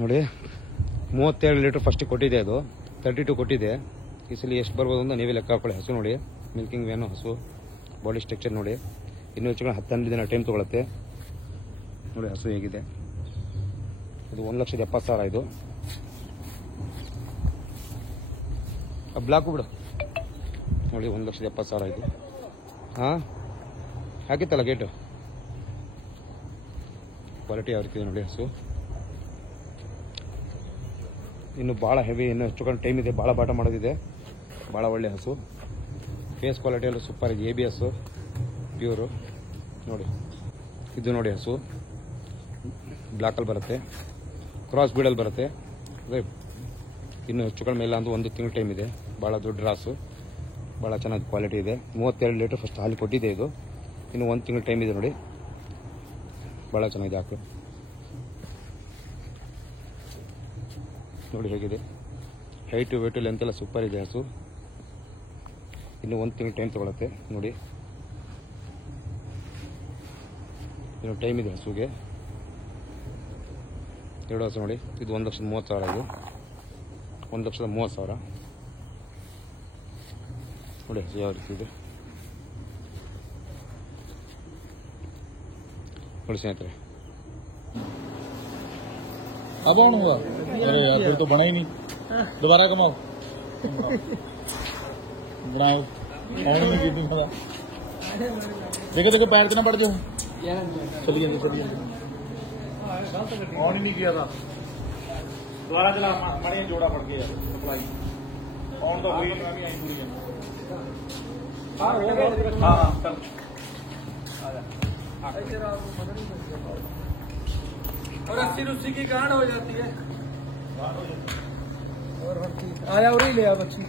ನೋಡಿ 37 litre first ಕೊಟ್ಟಿದೆ, ಅದು 32 ಕೊಟ್ಟಿದೆ. ಈ ಸಲ ಎಷ್ಟು ಬರ್ಬೋದು ಅಂತ ನೀವೇ ಲೆಕ್ಕ ಹಾಕೊಳ್ಳಿ. ಹಸು ನೋಡಿ, ಮಿಲ್ಕಿಂಗ್ ವೇನು ಹಸು, ಬಾಡಿ ಸ್ಟ್ರಕ್ಚರ್ ನೋಡಿ. ಇನ್ನೂ ಹೆಚ್ಚು 10-12 ದಿನ ಟೈಮ್ ತೊಗೊಳುತ್ತೆ ನೋಡಿ. ಹಸು ಹೇಗಿದೆ ಇದು 1,70,000 ಇದು. ಬ್ಲಾಕು ಬಿಡು ನೋಡಿ, 1,70,000 ಇದು. ಹಾಂ ಹಾಕಿತ್ತಲ್ಲ ಗೇಟು. ಕ್ವಾಲಿಟಿ ಯಾವ ರೀತಿ ನೋಡಿ ಹಸು. ಇನ್ನು ಭಾಳ ಹೆವಿ, ಇನ್ನು ಹೆಚ್ಚು ಟೈಮ್ ಇದೆ, ಭಾಳ ಬಾಟ ಮಾಡೋದಿದೆ. ಭಾಳ ಒಳ್ಳೆ ಹಸು. ಫೇಸ್ ಕ್ವಾಲಿಟಿ ಎಲ್ಲ ಸೂಪರ್ ಇದೆ. ABS ಪ್ಯೂರು ನೋಡಿ. ಇದು ನೋಡಿ ಹಸು ಬ್ಲಾಕಲ್ಲಿ ಬರುತ್ತೆ, ಕ್ರಾಸ್ ಬೀಡಲ್ಲಿ ಬರುತ್ತೆ. ಅದೇ ಇನ್ನು ಹೆಚ್ಚು ಕಡಿಮೆ ಇಲ್ಲ ಅಂದ್ರೆ 1 ತಿಂಗಳು ಟೈಮ್ ಇದೆ. ಭಾಳ ದೊಡ್ಡ ರಾಸು, ಭಾಳ ಚೆನ್ನಾಗಿ ಕ್ವಾಲಿಟಿ ಇದೆ. 32 ಲೀಟರ್ ಫಸ್ಟ್ ಹಾಲು ಕೊಟ್ಟಿದೆ ಇದು. ಇನ್ನು 1 ತಿಂಗಳು ಟೈಮ್ ಇದೆ ನೋಡಿ. ಭಾಳ ಚೆನ್ನಾಗಿದೆ ಹಾಕು ನೋಡಿ ಹೇಗಿದೆ. ಹೈಟು ವೇಟು ಲೆಂತ್ ಎಲ್ಲ ಸೂಪರ್ ಇದೆ ಹಸು. ಇನ್ನು 1 ತಿಂಗಳು ಟೈಮ್ ತೊಗೊಳುತ್ತೆ ನೋಡಿ. ಇನ್ನು ಟೈಮ್ ಇದೆ ಹಸುಗೆ. 2 ಹಸು ನೋಡಿ. ಇದು 1,30,000 ಇದು. 1,30,000 ನೋಡಿ ಹಸು ಯಾವ ರೀತಿ ಇದೆ ನೋಡಿ ಸ್ನೇಹಿತರೆ. अब ऑन हुआ? अरे यार फिर तो बना ही नहीं, दोबारा कमाओ। बनाओ ऑन नहीं की थी। देखे देखे पैर कितना बढ़ जाओ। चलिए चलिए, ऑन ही नहीं किया था, दोबारा चला हमारे जोड़ा पड़ गया सप्लाई। ऑन तो हुई नहीं, आई पूरी। हाँ चल और 80 की गांड हो जाती है। आया और ही ले आ बच्ची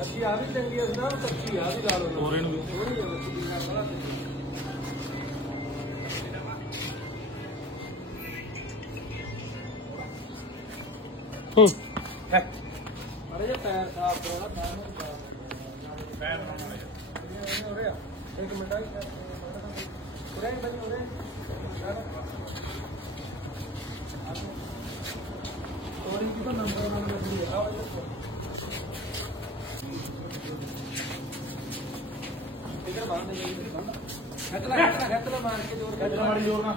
अच्छी आ भी चंगी है ना, अच्छी आ भी डालो अरे ये पैर साफ करो, पैर एक मिनट जोर ना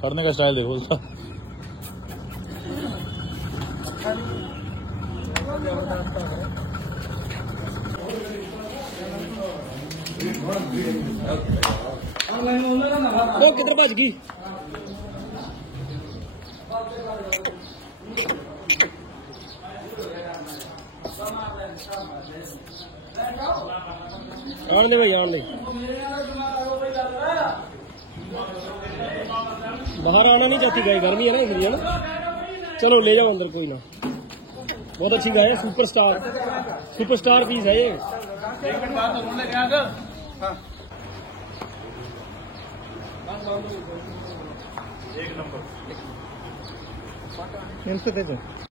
करने का स्टाइल देखो उसका। वो किधर भज गई? आने ले भाई, आने ले। बाहर आना नहीं चाहती गाय, गर्मी है ना इसलिए ना। चलो ले जाओ अंदर, कोई ना। बहुत अच्छी गाय है, सुपरस्टार पीस है ये। एक मिनट बाद एक नंबर